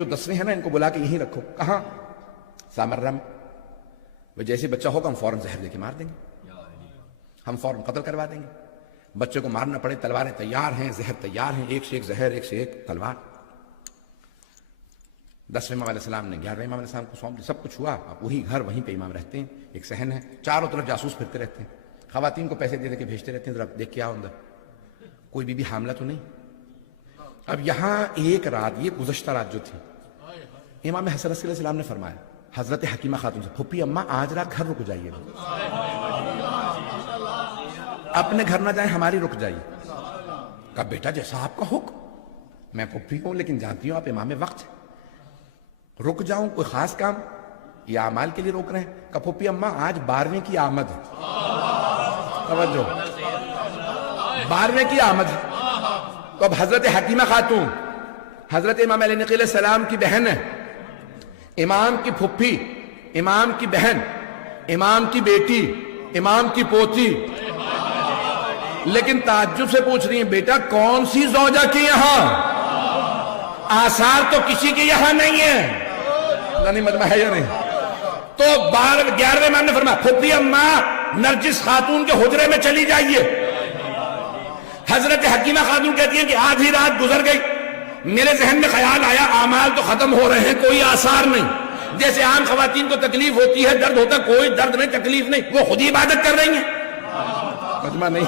جو 10ویں ہیں نا ان کو بلا کے یہیں رکھو. کہاں؟ سامرہ میں. وہ جیسے بچہ ہوگا ہم فوراً زہر دے کے مار دیں گے, ہم فوراً قتل کروا دیں گے. بچے کو مارنا پڑے, تلواریں تیار ہیں, زہر تیار ہیں, ایک سے ایک زہر, ایک سے ایک تلوار. 10ویں امام علیہ السلام نے 11ویں امام علیہ السلام کو سونپ دیا. سب کچھ ہوا. اب وہی گھر, وہیں پہ امام رہتے ہیں. ایک صحن ہے, چاروں طرف جاسوس پھرتے رہتے ہیں, خواتین کو پیسے دے دے کے بھیجتے رہتے ہیں, ذرا دیکھ کے آؤ اندر کوئی بی بی حاملہ تو نہیں. اب یہاں ایک رات, یہ گزشتہ رات جو تھی, امام حسن علیہ السلام نے فرمایا حضرت حکیمہ خاتون سے, پھپھی اماں آج رات گھر رک جائیے, اپنے گھر نہ جائیں, ہماری رک جائیے. کہا بیٹا جیسا آپ کا حکم, میں پھپھی ہوں لیکن جانتی ہوں آپ امام وقت ہیں, رک جاؤں کوئی خاص کام یا اعمال کے لیے روک رہے ہیں؟ کہا پھپھی اماں آج 12ویں کی آمد ہے. توجہ, 12ویں کی آمد ہے. تو اب حضرت حکیمہ خاتون حضرت امام علیہ نقی علیہ السلام کی بہن ہے, امام کی پھپھی, امام کی بہن, امام کی بیٹی, امام کی پوتی, لیکن تعجب سے پوچھ رہی ہیں بیٹا کون سی زوجہ کی یہاں؟ آثار تو کسی کے یہاں نہیں ہے. نہیں مجمع ہے یا نہیں؟ تو 11ویں امام نے فرمایا پھپھی اماں نرجس خاتون کے حجرے میں چلی جائیے. حضرت حکیمہ خاتون کہتی ہیں کہ آدھی رات گزر گئی, میرے ذہن میں خیال آیا اعمال تو ختم ہو رہے ہیں, کوئی آثار نہیں. جیسے عام خواتین کو تکلیف ہوتی ہے, درد ہوتا, کوئی درد نہیں, تکلیف نہیں, وہ خود ہی عبادت کر رہی ہیں. مجمع نہیں,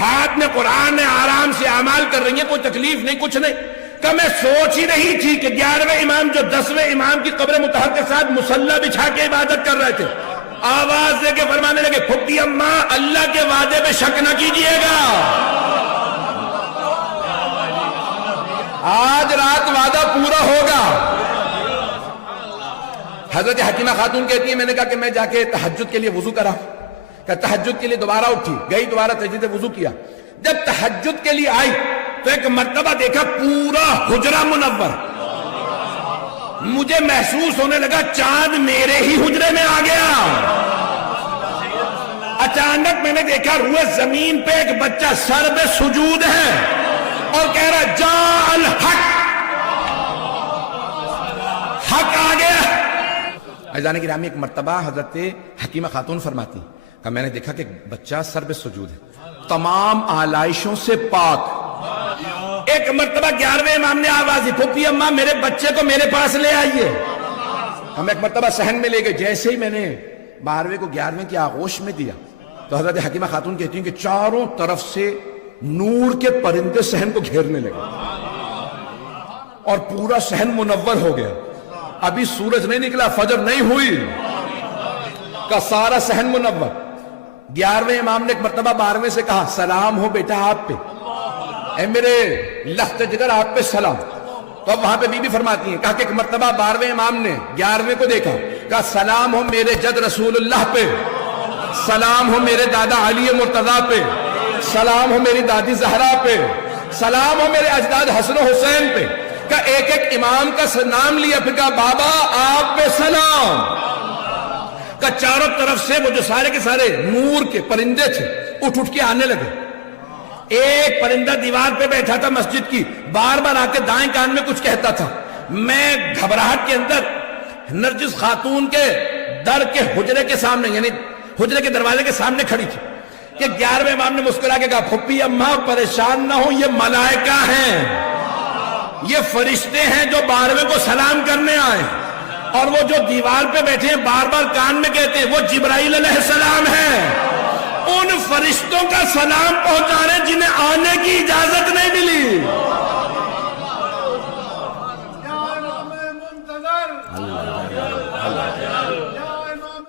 ہاتھ میں قرآن ہے, آرام سے اعمال کر رہی ہیں, کوئی تکلیف نہیں, کچھ نہیں. کہ میں سوچ ہی نہیں تھی کہ 11ویں امام جو 10ویں امام کی قبر مطہر کے ساتھ مصلی بچھا کے عبادت کر رہے تھے, آواز دے کے فرمانے لگے پھپھی اماں اللہ کے وعدے پہ شک نہ کیجئے گا, آج رات وعدہ پورا ہوگا. حضرت حکیمہ خاتون کہتی ہیں میں نے کہا کہ میں جا کے تہجد کے لیے وضو کرا. کہ تہجد کے لیے دوبارہ اٹھی, گئی دوبارہ تجدید وضو کیا. جب تہجد کے لیے آئی تو ایک مرتبہ دیکھا پورا حجرہ منور. مجھے محسوس ہونے لگا چاند میرے ہی حجرے میں آ گیا. اچانک میں نے دیکھا روئے زمین پہ ایک بچہ سر پہ سجود ہے اور کہہ رہا جاء الحق, حق آ گیا. عزیزان گرامی ایک مرتبہ حضرت حکیمہ خاتون فرماتی کہ میں نے دیکھا کہ بچہ سر پہ سجود ہے, تمام آلائشوں سے پاک. ایک مرتبہ 11ویں امام نے آواز دی پھپھی اماں میرے بچے کو میرے پاس لے آئیے. ہم ایک مرتبہ صحن میں لے گئے. جیسے ہی میں نے 12ویں کو 11ویں کی آغوش میں دیا تو حضرت حکیمہ خاتون کہتی ہیں کہ چاروں طرف سے نور کے پرندے صحن کو گھیرنے لگے اور پورا صحن منور ہو گیا. ابھی سورج نہیں نکلا, فجر نہیں ہوئی, کا سارا صحن منور. 11ویں امام نے ایک مرتبہ 12ویں سے کہا سلام ہو بیٹا آپ پہ, اے میرے لخت جگر آپ پہ سلام. تو اب وہاں پہ بی بی فرماتی ہیں کہا کہ ایک مرتبہ 12ویں امام نے 11ویں کو دیکھا, کہا سلام ہو میرے جد رسول اللہ پہ, سلام ہو میرے دادا علی مرتضیٰ پہ, سلام ہو میری دادی زہرا پہ, سلام ہو میرے اجداد حسن و حسین پہ. کہ ایک ایک امام کا نام لیا, پھر کہا بابا آپ پہ سلام. کہ چاروں طرف سے وہ جو سارے کے سارے نور کے پرندے تھے اٹھ کے آنے لگے. ایک پرندہ دیوار پہ بیٹھا تھا مسجد کی, بار بار آ کے دائیں کان میں کچھ کہتا تھا. میں گھبراہٹ کے اندر نرجس خاتون کے در کے حجرے کے سامنے, یعنی حجرے کے دروازے کے سامنے کھڑی تھی کہ 11ویں امام نے مسکرا کے کہا پھپھی اماں پریشان نہ ہو, یہ ملائکہ ہیں, یہ فرشتے ہیں جو 12ویں کو سلام کرنے آئے, اور وہ جو دیوار پہ بیٹھے ہیں بار بار کان میں کہتے ہیں وہ جبرائیل علیہ السلام ہیں. ان فرشتوں کا سلام پہنچانے جنہیں آنے کی اجازت نہیں ملی.